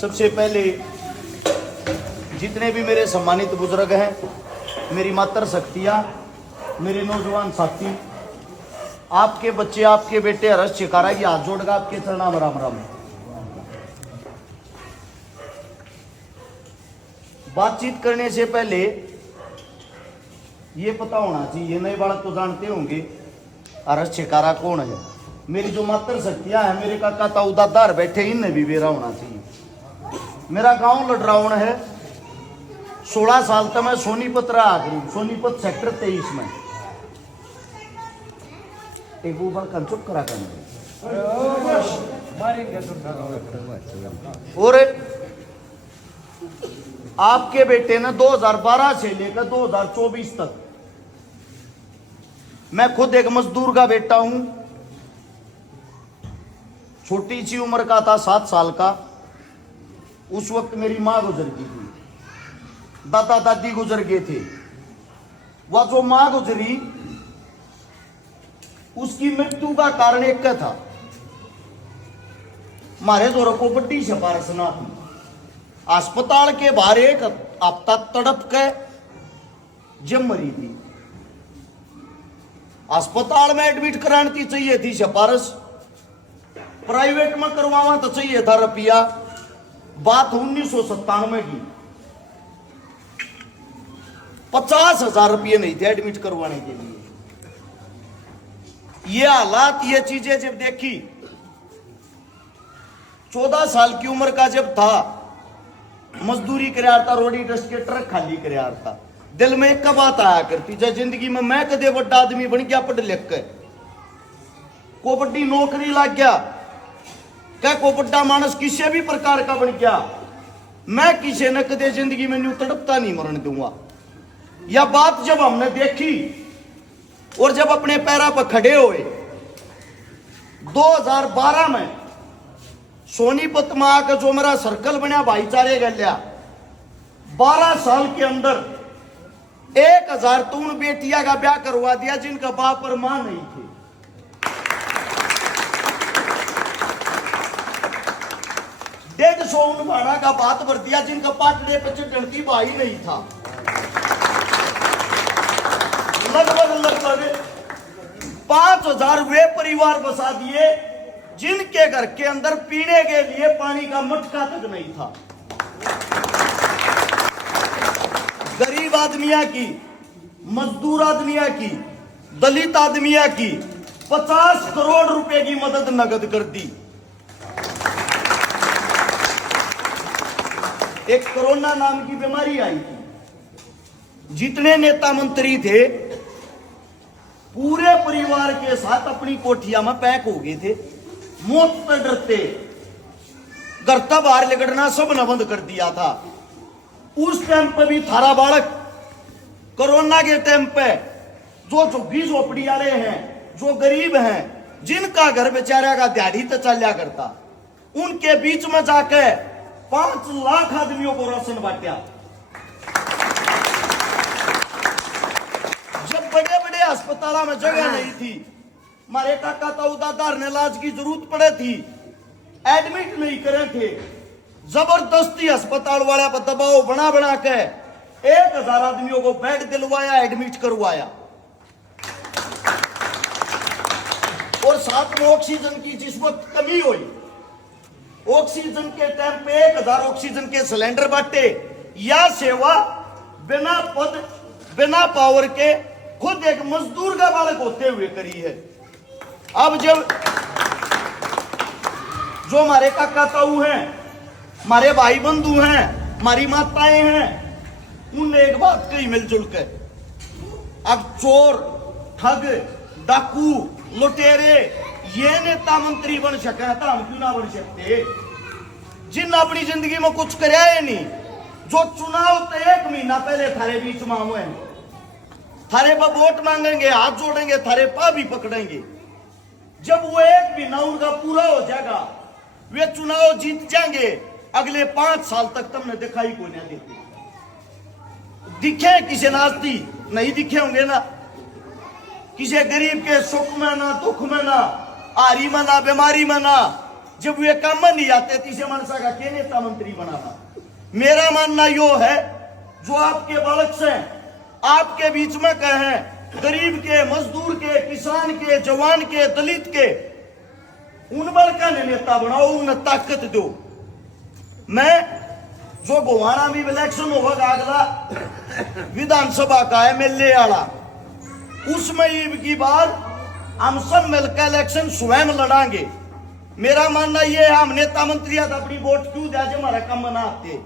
सबसे पहले जितने भी मेरे सम्मानित बुजुर्ग हैं, मेरी मातृ शक्तियाँ, मेरे नौजवान साथी, आपके बच्चे, आपके बेटे हर्ष चिकारा की हाथ जोड़कर आपके चरणों में राम राम। बातचीत करने से पहले ये पता होना चाहिए, नए बालक तो जानते होंगे हर्ष चिकारा कौन है। मेरी जो मातृ शक्तियां हैं, मेरे काका ताऊ दादार बैठे, इनने भी बेरा होना चाहिए। मेरा गांव लडरावण है। 16 साल तक मैं सोनीपत रहा करूं, सोनीपत सेक्टर 23 में। एक वो बार कंचुप करा करना और आपके बेटे ने 2012 से लेकर 2024 तक, मैं खुद एक मजदूर का बेटा हूं। छोटी सी उम्र का था, 7 साल का। उस वक्त मेरी मां गुजर गई थी, दादा दादी गुजर गए थे। वह जो मां गुजरी, उसकी मृत्यु का कारण एक था, मारे जोर को बड्डी सिफारिश ना थी। अस्पताल के बाहर एक हफ्ता तड़प के जम मरी थी। अस्पताल में एडमिट करानी चाहिए थी सिफारिश, प्राइवेट में करवाना तो चाहिए था रुपया। बात 1997 की, 50,000 रुपये नहीं थे एडमिट करवाने के लिए। ये हालात, ये चीजें जब देखी, 14 साल की उम्र का जब था, मजदूरी कर था, रोडी डस्ट के ट्रक खाली कर था। दिल में एक बात आया करती, जब जिंदगी में मैं कदे बड़ा आदमी बन गया, पढ़ लिख के को बड़ी नौकरी लग गया, क्या को बड़ा मानस किसी भी प्रकार का बन गया, मैं किसी न कदे जिंदगी में न्यू तड़पता नहीं मरने दूंगा। यह बात जब हमने देखी और जब अपने पैरों पर खड़े हुए, 2012 में सोनीपत में आकर जो मेरा सर्कल बना भाईचारे गलिया, 12 साल के अंदर 1003 बेटियां का ब्याह करवा दिया जिनका बाप और मां नहीं थे। 150 भाड़ा का बात भर दिया जिनका पाटड़े पे चढ़ने की भाई नहीं था। लगभग 5,000 वे परिवार बसा दिए जिनके घर के अंदर पीने के लिए पानी का मटका तक नहीं था। गरीब आदमिया की, मजदूर आदमिया की, दलित आदमिया की 50 करोड़ रुपए की मदद नगद कर दी। एक कोरोना नाम की बीमारी आई थी, जितने नेता मंत्री थे पूरे परिवार के साथ अपनी कोठिया में पैक हो गए थे, मौत से डरते। घर तक बाहर निकलना सब ने बंद कर दिया था। उस टाइम पे भी थारा बालक कोरोना के टाइम पे जो झुग्गी झोपड़ी वाले हैं, जो गरीब हैं, जिनका घर बेचारा का दिहाड़ी तो चलिया करता, उनके बीच में जाके 5 लाख आदमियों को राशन बांटा। जब बड़े बड़े अस्पतालों में जगह नहीं थी, हमारे काका ताऊ दादार ने इलाज की जरूरत पड़े थी, एडमिट नहीं करे थे, जबरदस्ती अस्पताल वाले पर दबाव बना बना के 1000 आदमियों को बेड दिलवाया, एडमिट करवाया। और साथ में ऑक्सीजन की जिस वक्त कमी हुई, ऑक्सीजन के टाइम पे 1000 ऑक्सीजन के सिलेंडर बांटे। यह सेवा बिना पद, बिना पावर के, खुद एक मजदूर का बालक होते हुए करी है। अब जब जो हमारे काका ताऊ हैं, हमारे भाई बंधु हैं, हमारी माताएं हैं, उनने एक बात कही मिलजुल के, अब चोर, ठग, डाकू, लुटेरे ये नेता मंत्री बन सके तो हम क्यों ना बन सकते? जिन अपनी जिंदगी में कुछ कराया ही नहीं, जो चुनाव तो 1 महीना पहले थारे बीच में हुए, थारे पर वोट मांगेंगे, हाथ जोड़ेंगे, थारे पा भी पकड़ेंगे। जब वो 1 महीना उनका पूरा हो जाएगा, वे चुनाव जीत जाएंगे, अगले 5 साल तक तुमने दिखाई को नहीं देते। दिखे किसी नास्ती नहीं दिखे होंगे ना, किसी गरीब के सुख में ना, दुख में ना, आरी में ना, बीमारी में ना, जब वे काम में नहीं आते तीसरे मनसा का के नेता मंत्री बनाना। मेरा मानना यो है, जो आपके बालक से आपके बीच में कहे, गरीब के, मजदूर के, किसान के, जवान के, दलित के, उन बड़का ने नेता बनाओ, उन्हें ताकत दो। मैं जो गोवाना में इलेक्शन होगा अगला विधानसभा का एमएलए वाला, उसमें ईब की बार हम सब मिलकर इलेक्शन स्वयं लड़ांगे। मेरा मानना यह है, हम नेता मंत्री अपनी वोट क्यों दे, हमारा काम बनाते।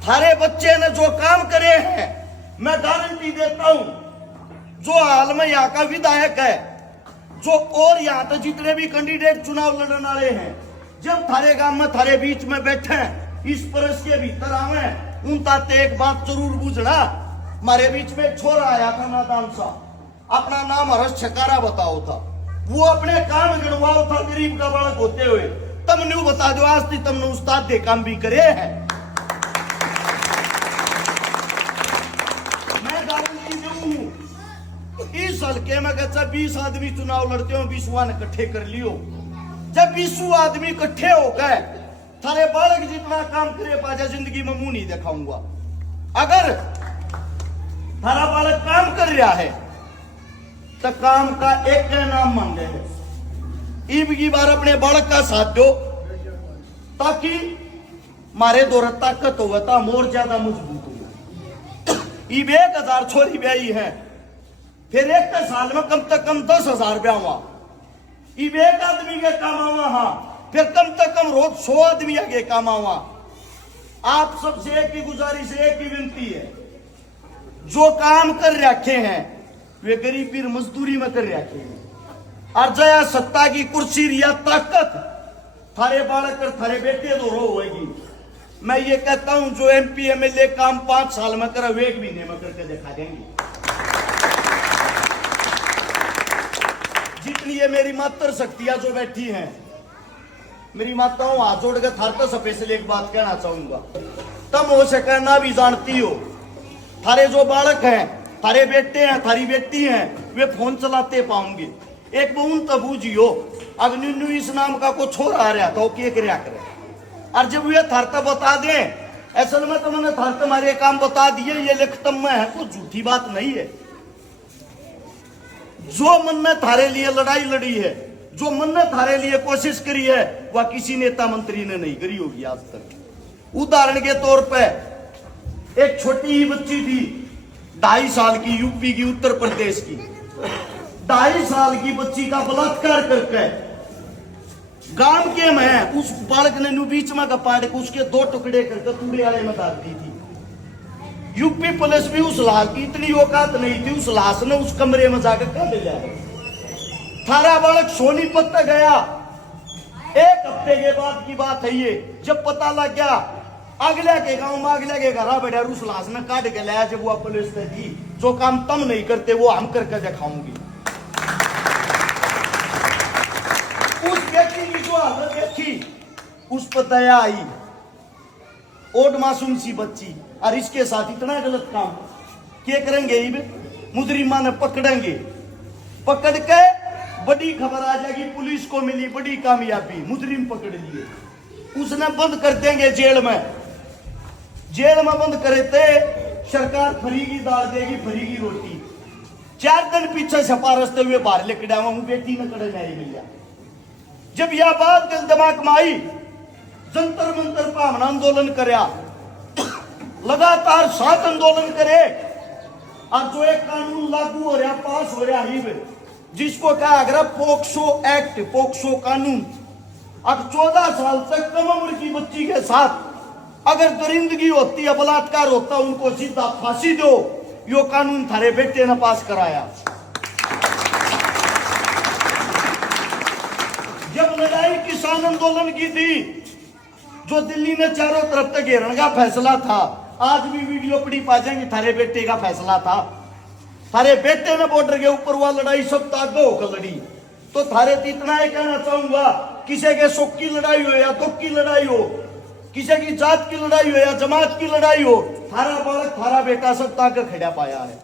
थारे बच्चे ने जो काम करे हैं, मैं गारंटी देता हूं, जो हाल में यहाँ का विधायक है, जो और यहाँ तक जितने भी कैंडिडेट चुनाव लड़ने वाले हैं, जब थारे गांव में थारे बीच में बैठे इस परस के भीतर आवे, उन ताते एक बात जरूर बुझना। हमारे बीच में छोरा आया था नादान सा, अपना नाम हर्ष छकारा बताओ था, वो अपने काम गिनवाओ था गरीब का बालक होते हुए। तुमने बता दो आज तक तुमने उस्ताद दे काम भी करे हैं। मैं गारंटी दूं, इस हल्के में कच्चा 20 आदमी चुनाव लड़ते हो, 20 इकट्ठे कर लियो। जब 20 आदमी इकट्ठे हो गए, थारे बालक जितना काम करे पाजा जिंदगी में मुंह नहीं दिखाऊंगा। अगर थारा बालक काम कर रहा है तो काम का एक नाम मांगे है, ईब की बार अपने बालक का साथ दो, ताकि मारे दौर ताकत हो और ज्यादा मजबूत हो। ईब 1000 छोरी ब्याई है, फिर एक साल में कम से कम 10,000 ब्याह हुआ। ईब एक आदमी के काम आवा, हाँ, फिर कम से कम रोज 100 आदमी आगे काम आवा। आप सबसे एक ही गुजारिश है, एक ही विनती है, जो काम कर रखे हैं वे गरीबी मजदूरी में कर रखे हैं। और जया सत्ता की कुर्सी रिया ताकत थारे बालक और थारे बेटे दो रो होगी। मैं ये कहता हूं, जो एमपी एमएलए काम 5 साल में करे, वे 1 महीने में करके दिखा देंगे। जितनी ये मेरी मातर शक्तियां जो बैठी हैं, मेरी माताओं हाथ जोड़ के थार तो स्पेशल एक बात कहना चाहूंगा। तुम हो सके ना भी जानती हो, थारे जो बालक हैं, थारे बेटे हैं, थारी बेटी हैं, वे फोन चलाते पाऊंगे। एक बूंद तबू जियो, अग्निन्यू इस नाम का को छोरा आ रहा था, वो क्या करे करे। और जब वे थारता बता दें, असल में तो मैंने थारता हमारे काम बता दिए, ये लिखतम में है, कोई झूठी बात नहीं है। जो मन ने थारे लिए लड़ाई लड़ी है, जो मन ने थारे लिए कोशिश करी है, वह किसी नेता मंत्री ने नहीं करी होगी आज तक। उदाहरण के तौर पे एक छोटी ही बच्ची थी, 2.5 साल की, यूपी की, उत्तर प्रदेश की 2.5 साल की बच्ची का बलात्कार करके गांव के में उस बालक ने बीच में पाड़ के उसके 2 टुकड़े करके कूड़े वाले में डाल दी थी। यूपी पुलिस भी उस लाश की इतनी औकात नहीं थी, उस लाश ने उस कमरे में जाकर कर लिया। थारा बालक सोनीपत तक गया। 1 हफ्ते के बाद की बात है ये, जब पता लग गया अगले के गांव में, अगले के घर बैठा उस लाश में काट के लाया। जब वो पुलिस ने दी, जो काम तुम नहीं करते वो हम करके दिखाऊंगी। उस व्यक्ति की जो हालत देखी, उस पर दया आई। ओड मासूम सी बच्ची, और इसके साथ इतना गलत काम क्या करेंगे? मुजरिमा ने पकड़ेंगे, पकड़ के बड़ी खबर आ जाएगी, पुलिस को मिली बड़ी कामयाबी, मुजरिम पकड़ लिए। उसने बंद कर देंगे जेल में। जेल में बंद करे थे, सरकार फ्री की दाल देगी, फ्री की रोटी। 4 दिन पीछे छपा रस्ते हुए बाहर लेकर आवा हूं, बेटी ने कड़े नहीं मिला। जब यह बात दिल दिमाग में आई, जंतर मंतर भावना आंदोलन करया, लगातार 7 आंदोलन करे, और जो एक कानून लागू हो रहा, पास हो रहा ही, जिसको कहा गया पोक्सो एक्ट, पोक्सो कानून। अब 14 साल तक कम उम्र की बच्ची के साथ अगर दरिंदगी होती है, बलात्कार होता, उनको सीधा फांसी दो। यो कानून थारे बेटे ने पास कराया। जब लड़ाई किसान आंदोलन की थी, जो दिल्ली ने चारों तरफ तक घेरने का फैसला था, आज भी वीडियो पड़ी पा जाएंगे, थारे बेटे का फैसला था। थारे बेटे ने बॉर्डर के ऊपर वह लड़ाई सब आगे होकर लड़ी। तो थारे तो इतना ही कहना चाहूंगा, किसी के सुख की लड़ाई हो या दुख की लड़ाई हो, किसी की जात की लड़ाई हो या जमात की लड़ाई हो, थारा बालक, थारा बेटा सब ताकत खड़ा पाया है।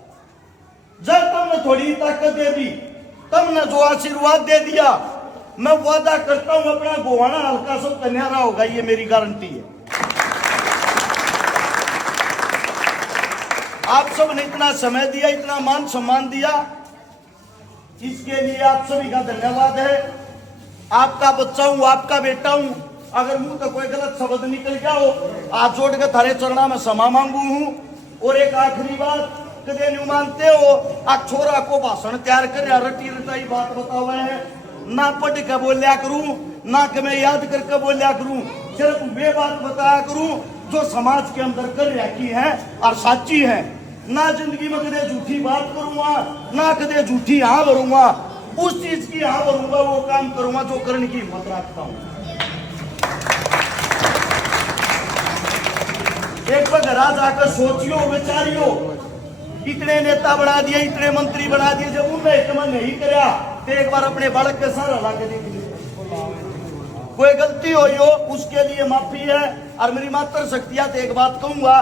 जब तुमने थोड़ी ताकत दे दी, तुमने जो आशीर्वाद दे दिया, मैं वादा करता हूं अपना गोवाना हल्का सब कन्यारा होगा, ये मेरी गारंटी है। आप सब ने इतना समय दिया, इतना मान सम्मान दिया, इसके लिए आप सभी का धन्यवाद है। आपका बच्चा हूं, आपका बेटा हूं, अगर मुंह तो कोई गलत शब्द निकल गया हो, हाथ जोड़ के थारे चरणा में क्षमा मांगू हूं। और एक आखिरी बात, कदे नहीं मानते हो आप छोरा को भाषण तैयार कर रटी रटाई बात बतावा है, ना पढ़ के बोलिया करूं, ना कि मैं याद करके बोलिया करूं, सिर्फ वे बात बताया करूं जो समाज के अंदर कर रखी है और साची है। ना जिंदगी में कदे झूठी बात करूंगा, ना कदे झूठी हाँ भरूंगा, उस चीज की हाँ भरूंगा, वो काम करूंगा जो करने की हिम्मत रखता हूं। एक बार घर जाकर सोचियो, विचारियो, इतने नेता बना दिए, इतने मंत्री बना दिए, जब उनने इतना नहीं कराया तो एक बार अपने बालक के साथ हला के देख लीजिए। कोई गलती हुई हो उसके लिए माफी है। और मेरी मात्र शक्तियां तो एक बात कहूंगा,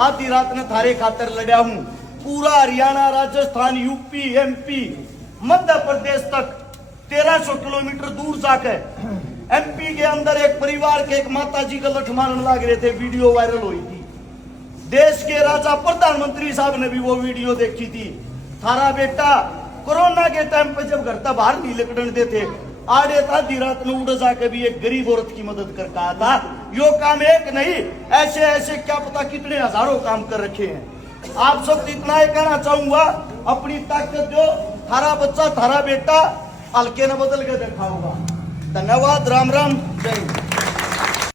आधी रात ने थारे खातर लड़ा हूं, पूरा हरियाणा, राजस्थान, यूपी, एमपी, मध्य प्रदेश तक 1300 किलोमीटर दूर जाकर एमपी के अंदर एक परिवार के एक माता जी का लठ मारने लग रहे थे, वीडियो वायरल हुई थी। देश के राजा प्रधानमंत्री साहब ने भी वो वीडियो देखी थी। थारा बेटा कोरोना के टाइम पे जब घर तक बाहर नहीं निकलने देते, आड़े था दी रात में उड़ जाके भी एक गरीब औरत की मदद कर कहा था। यो काम एक नहीं, ऐसे ऐसे क्या पता कितने हजारों काम कर रखे हैं। आप सब इतना ही कहना चाहूंगा, अपनी ताकत जो थारा बच्चा, थारा बेटा हल्के न बदल के देखा होगा। धन्यवाद। राम राम, जय हिंद।